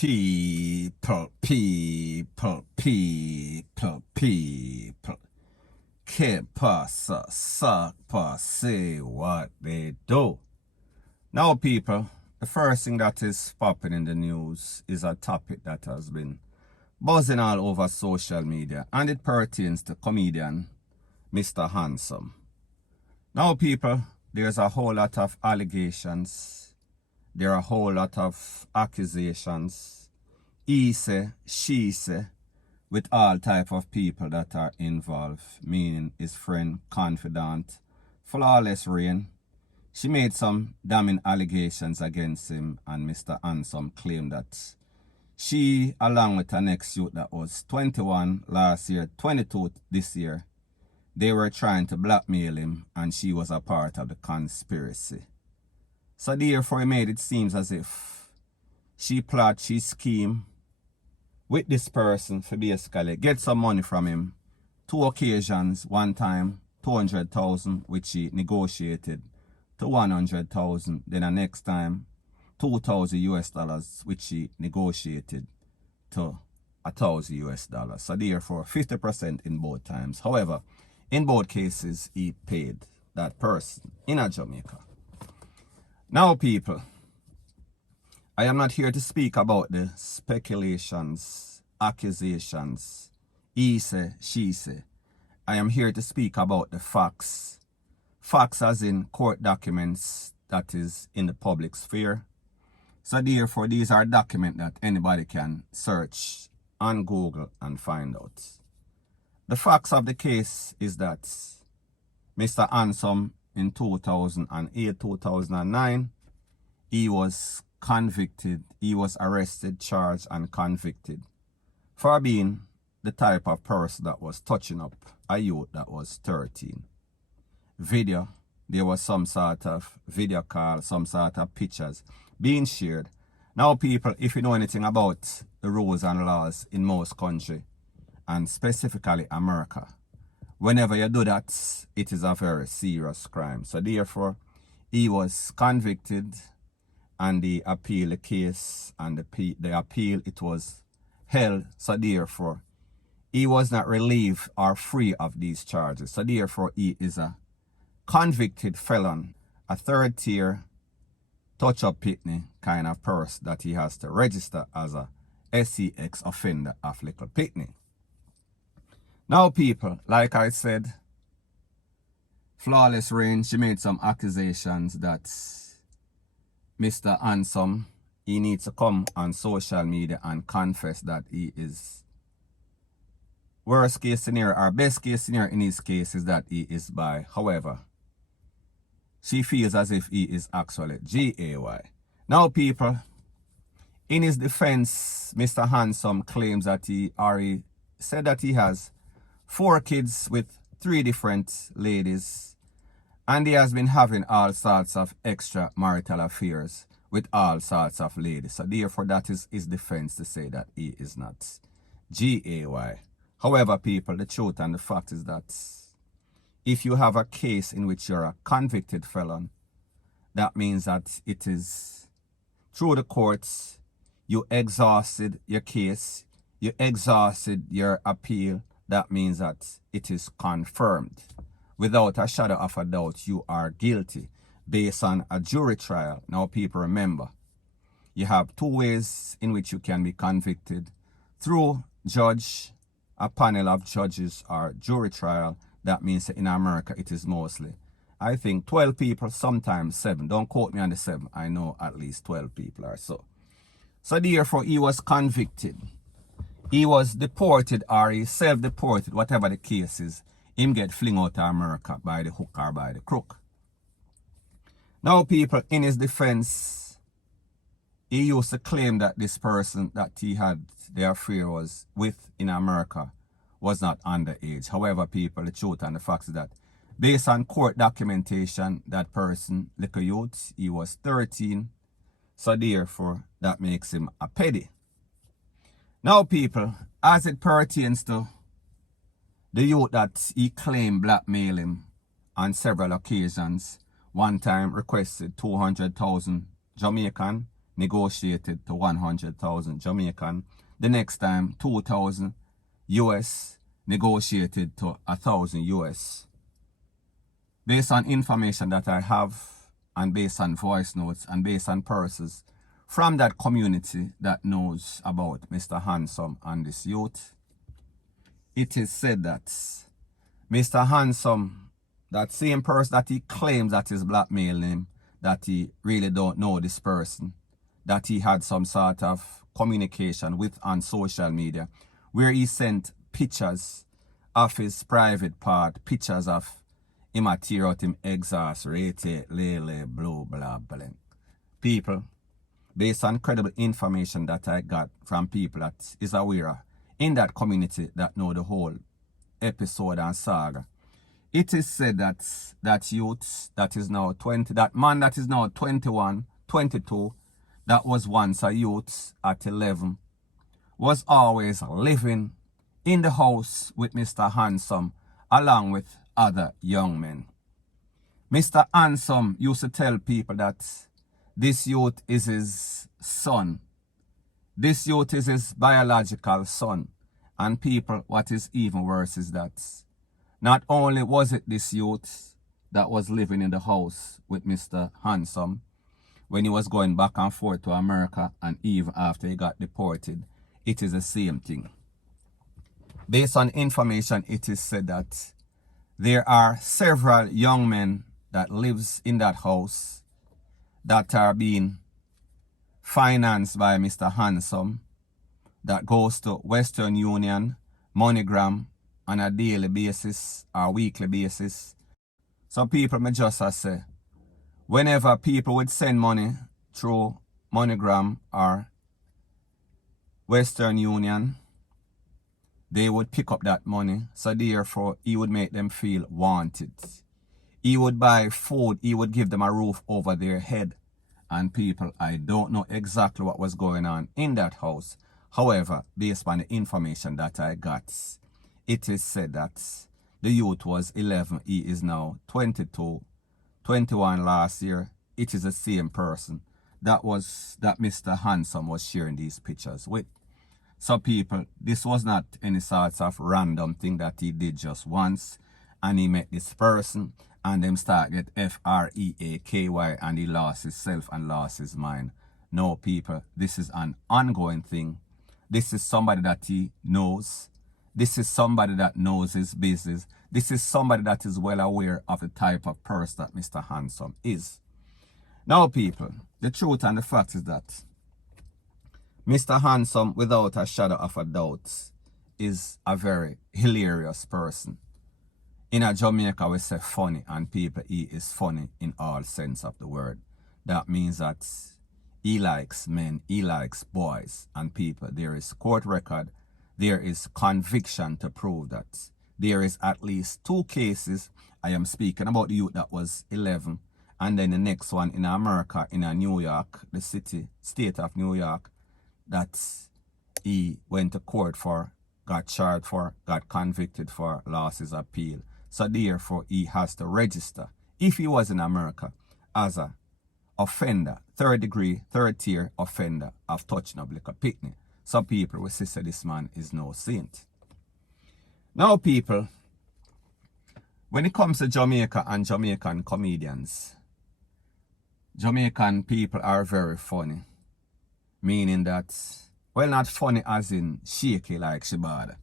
People. Can't pass a suck pass, say what they do. Now, people, the first thing that is popping in the news is a topic that has been buzzing all over social media, and it pertains to comedian Mr. Handsome. Now, people, there's a whole lot of allegations. There are a whole lot of accusations. He say, she say, with all type of people that are involved, meaning his friend, confidant, Flawless Rain. She made some damning allegations against him, and Mr. Handsome claimed that she, along with an ex-youth that was 21 last year, 22 this year, they were trying to blackmail him, and she was a part of the conspiracy. So therefore, it made it seem as if she plot, she scheme with this person for basically get some money from him. 2 occasions, one time 200,000, which she negotiated to 100,000. Then the next time, $2,000 which she negotiated to $1,000. So therefore, 50% in both times. However, in both cases, he paid that person in Jamaica. Now, people, I am not here to speak about the speculations, accusations, he say, she say. I am here to speak about the facts. Facts as in court documents that is in the public sphere. So therefore, these are documents that anybody can search on Google and find out. The facts of the case is that Mr. Handsome in 2008, 2009, he was convicted, he was arrested, charged and convicted for being the type of person that was touching up a youth that was 13. Video, there was some sort of video call, some sort of pictures being shared. Now, people, if you know anything about the rules and laws in most countries, and specifically America, whenever you do that, it is a very serious crime. So therefore, he was convicted, and they appeal the case, and the appeal, it was held. So therefore, he was not relieved or free of these charges. So therefore, he is a convicted felon, a third-tier touch-up pitney kind of person that he has to register as a SEX offender of little pitney. Now, people, like I said, Flawless Rain, she made some accusations that Mr. Handsome, he needs to come on social media and confess that he is, worst case scenario or best case scenario in his case is that he is bi. However, she feels as if he is actually G-A-Y. Now, people, in his defense, Mr. Handsome claims that he said that he has 4 kids with 3 different ladies, and he has been having all sorts of extramarital affairs with all sorts of ladies. So therefore, that is his defense to say that he is not G-A-Y. However, people, the truth and the fact is that if you have a case in which you're a convicted felon, that means that it is through the courts, you exhausted your case, you exhausted your appeal. That means that it is confirmed. Without a shadow of a doubt, you are guilty based on a jury trial. Now, people, remember, you have 2 ways in which you can be convicted. Through judge, a panel of judges, or jury trial. That means in America, it is mostly, I think, 12 people, sometimes 7. Don't quote me on the 7. I know at least 12 people or so. So therefore, he was convicted. He was deported, or he self-deported, whatever the case is. Him get fling out of America by the hook or by the crook. Now, people, in his defense, he used to claim that this person that he had the affair was with in America was not underage. However, people, the truth and the facts is that based on court documentation, that person, little youth, he was 13. So therefore, that makes him a petty. Now, people, as it pertains to the youth that he claimed blackmail him on several occasions, one time requested 200,000 Jamaican, negotiated to 100,000 Jamaican. The next time, 2,000 US negotiated to 1,000 US. Based on information that I have, and based on voice notes, and based on purses from that community that knows about Mr. Handsome and this youth, it is said that Mr. Handsome, that same person that he claims that is blackmailing him, that he really don't know this person, that he had some sort of communication with on social media, where he sent pictures of his private part, pictures of him a tear out him exhaust, rate, lele, blue, blah, blah. People, based on credible information that I got from people that is aware in that community that know the whole episode and saga, it is said that that youth that is now 20, that man that is now 21, 22, that was once a youth at 11, was always living in the house with Mr. Handsome along with other young men. Mr. Handsome used to tell people that this youth is his son. This youth is his biological son. And people, what is even worse is that not only was it this youth that was living in the house with Mr. Handsome when he was going back and forth to America, and even after he got deported, it is the same thing. Based on information, it is said that there are several young men that lives in that house that are being financed by Mr. Handsome, that goes to Western Union, MoneyGram on a daily basis or weekly basis. So people may just say, whenever people would send money through MoneyGram or Western Union, they would pick up that money. So therefore, he would make them feel wanted. He would buy food. He would give them a roof over their head. And people, I don't know exactly what was going on in that house. However, based on the information that I got, it is said that the youth was 11. He is now 22, 21 last year. It is the same person that Mr. Handsome was sharing these pictures with. So people, this was not any sort of random thing that he did just once and he met this person and them start get FREAKY and he lost himself and lost his mind. No people, this is an ongoing thing. This is somebody that he knows. This is somebody that knows his business. This is somebody that is well aware of the type of person that Mr. Handsome is. Now people, the truth and the fact is that Mr. Handsome, without a shadow of a doubt, is a very hilarious person. In a Jamaica, we say funny, and people, he is funny in all sense of the word. That means that he likes men, he likes boys, and people, there is court record, there is conviction to prove that. There is at least 2 cases. I am speaking about the youth that was 11, and then the next one in America, in New York, the state of New York, that he went to court for, got charged for, got convicted for, lost his appeal. So therefore, he has to register, if he was in America, as a offender, 3rd degree, 3rd tier offender of touching up like a picnic. Some people will say this man is no saint. Now people, when it comes to Jamaica and Jamaican comedians, Jamaican people are very funny. Meaning that, well, not funny as in shaky like Shibada.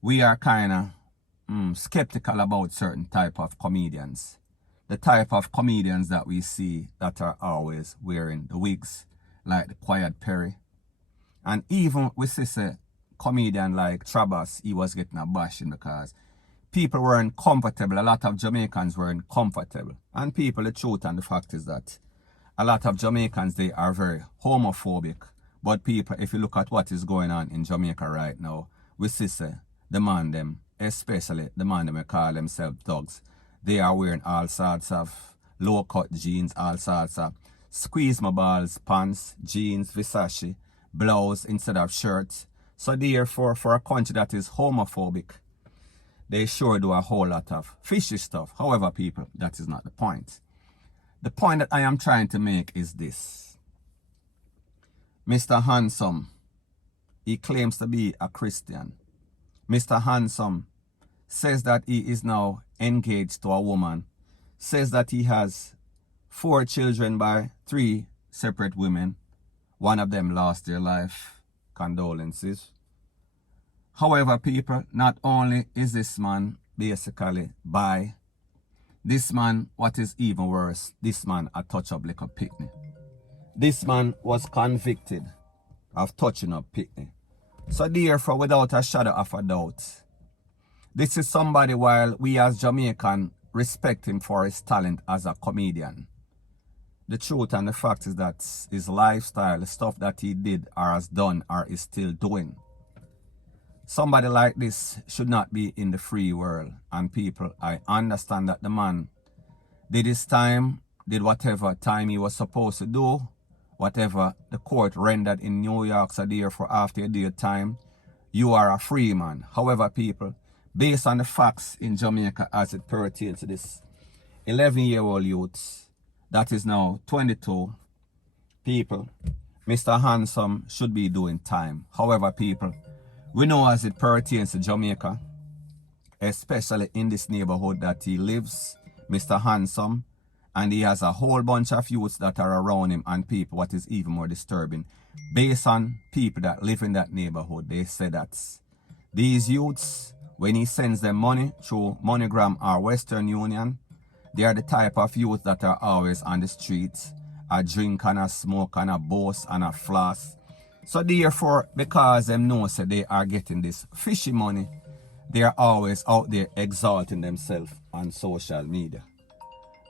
We are kind of skeptical about certain type of comedians. The type of comedians that we see that are always wearing the wigs, like the Quiet Perry. And even we see a comedian like Trabas, he was getting a bashing because people weren't comfortable. A lot of Jamaicans weren't comfortable. And people, the truth and the fact is that a lot of Jamaicans, they are very homophobic. But people, if you look at what is going on in Jamaica right now, we see the man them, especially the man them call themselves thugs, they are wearing all sorts of low-cut jeans, all sorts of squeeze my balls, pants, jeans, Versace, blouse instead of shirts. So therefore, for a country that is homophobic, they sure do a whole lot of fishy stuff. However, people, that is not the point. The point that I am trying to make is this. Mr. Handsome, he claims to be a Christian. Mr. Handsome says that he is now engaged to a woman, says that he has 4 children by 3 separate women. One of them lost their life. Condolences. However, people, not only is this man basically bi, this man, what is even worse, this man a touch up like a picnic. This man was convicted of touching up picnic. So therefore, without a shadow of a doubt, this is somebody, while we as Jamaican respect him for his talent as a comedian, the truth and the fact is that his lifestyle, the stuff that he did or has done or is still doing, somebody like this should not be in the free world. And people, I understand that the man did his time, did whatever time he was supposed to do, whatever the court rendered in New York. So therefore, after you do your time, you are a free man. However, people, based on the facts in Jamaica as it pertains to this 11-year-old youth that is now 22, people, Mr. Handsome should be doing time. However, people, we know as it pertains to Jamaica, especially in this neighborhood that he lives, Mr. Handsome, and he has a whole bunch of youths that are around him, and people, what is even more disturbing, based on people that live in that neighborhood, they say that these youths, when he sends them money through MoneyGram or Western Union, they are the type of youth that are always on the streets, a drink and a smoke and a boast and a floss. So therefore, because them know that they are getting this fishy money, they are always out there exalting themselves on social media.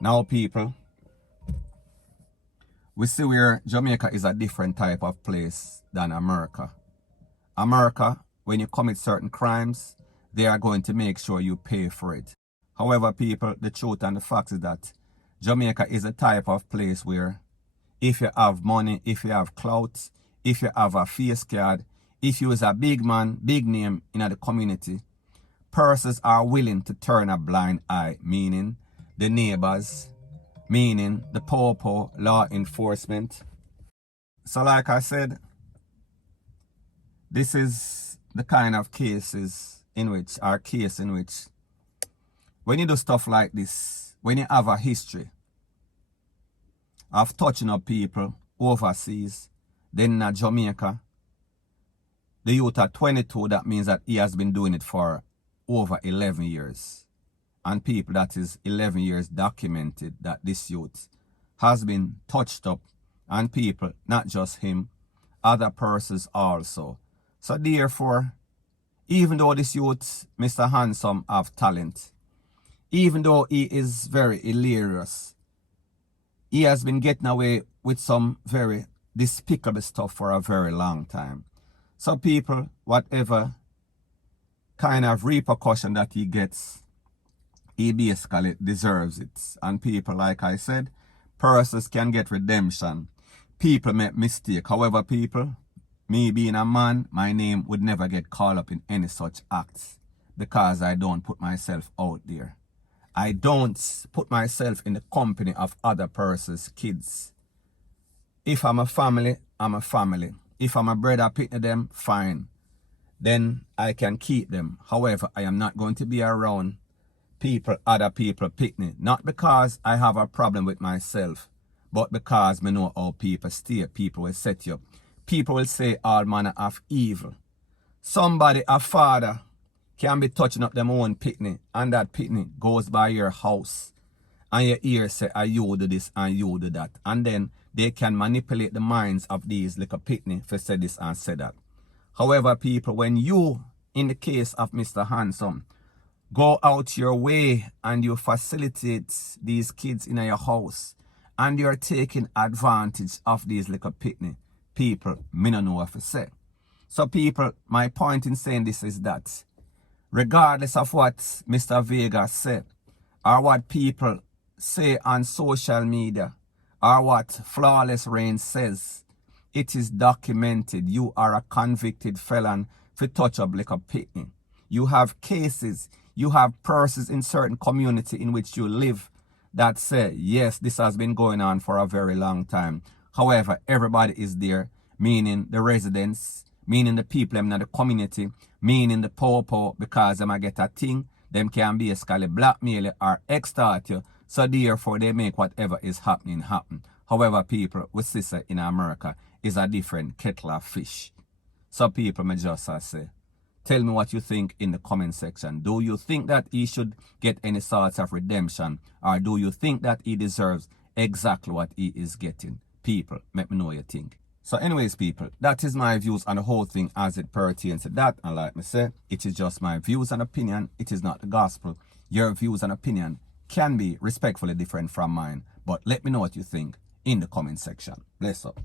Now people, we see where Jamaica is a different type of place than America. America, when you commit certain crimes, they are going to make sure you pay for it. However, people, the truth and the fact is that Jamaica is a type of place where if you have money, if you have clout, if you have a face card, if you is a big man, big name in the community, persons are willing to turn a blind eye, meaning the neighbors, meaning the popo, law enforcement. So like I said, this is the kind of cases in which, when you do stuff like this, when you have a history of touching up people overseas, then in Jamaica, the youth at 22, that means that he has been doing it for over 11 years. And people, that is 11 years documented that this youth has been touched up, and people, not just him, other persons also. So therefore, even though this youth, Mr. Handsome, have talent, even though he is very hilarious, he has been getting away with some very despicable stuff for a very long time. So people, whatever kind of repercussion that he gets, he basically deserves it. And people, like I said, persons can get redemption. People make mistake. However, people, me being a man, my name would never get called up in any such acts because I don't put myself out there. I don't put myself in the company of other persons' kids. If I'm a family, I'm a family. If I'm a brother, pick them, fine. Then I can keep them. However, I am not going to be around people, other people pick me. Not because I have a problem with myself, but because I know how people stay. People will set you up. People will say all manner of evil. Somebody, a father, can be touching up them own picnic, and that picnic goes by your house, and your ear say, you do this and you do that. And then they can manipulate the minds of these little picnic for say this and say that. However, people, when you, in the case of Mr. Handsome, go out your way and you facilitate these kids in your house, and you're taking advantage of these little picnic, people, me don't know what to say. So people, my point in saying this is that regardless of what Mr. Vega said, or what people say on social media, or what Flawless Rain says, it is documented. You are a convicted felon for touch up like a picnic. You have cases, you have persons in certain community in which you live that say, yes, this has been going on for a very long time. However, everybody is there meaning the residents, meaning the people in the community, meaning the poor, because them I get a thing, them can basically blackmail you or extort you, so therefore they make whatever is happening happen. However, people, we see in America is a different kettle of fish. So people may just say, tell me what you think in the comment section. Do you think that he should get any sorts of redemption, or do you think that he deserves exactly what he is getting? People, let me know what you think. So anyways, people, that is my views on the whole thing as it pertains to that. And like me say, it is just my views and opinion. It is not the gospel. Your views and opinion can be respectfully different from mine. But let me know what you think in the comment section. Bless up.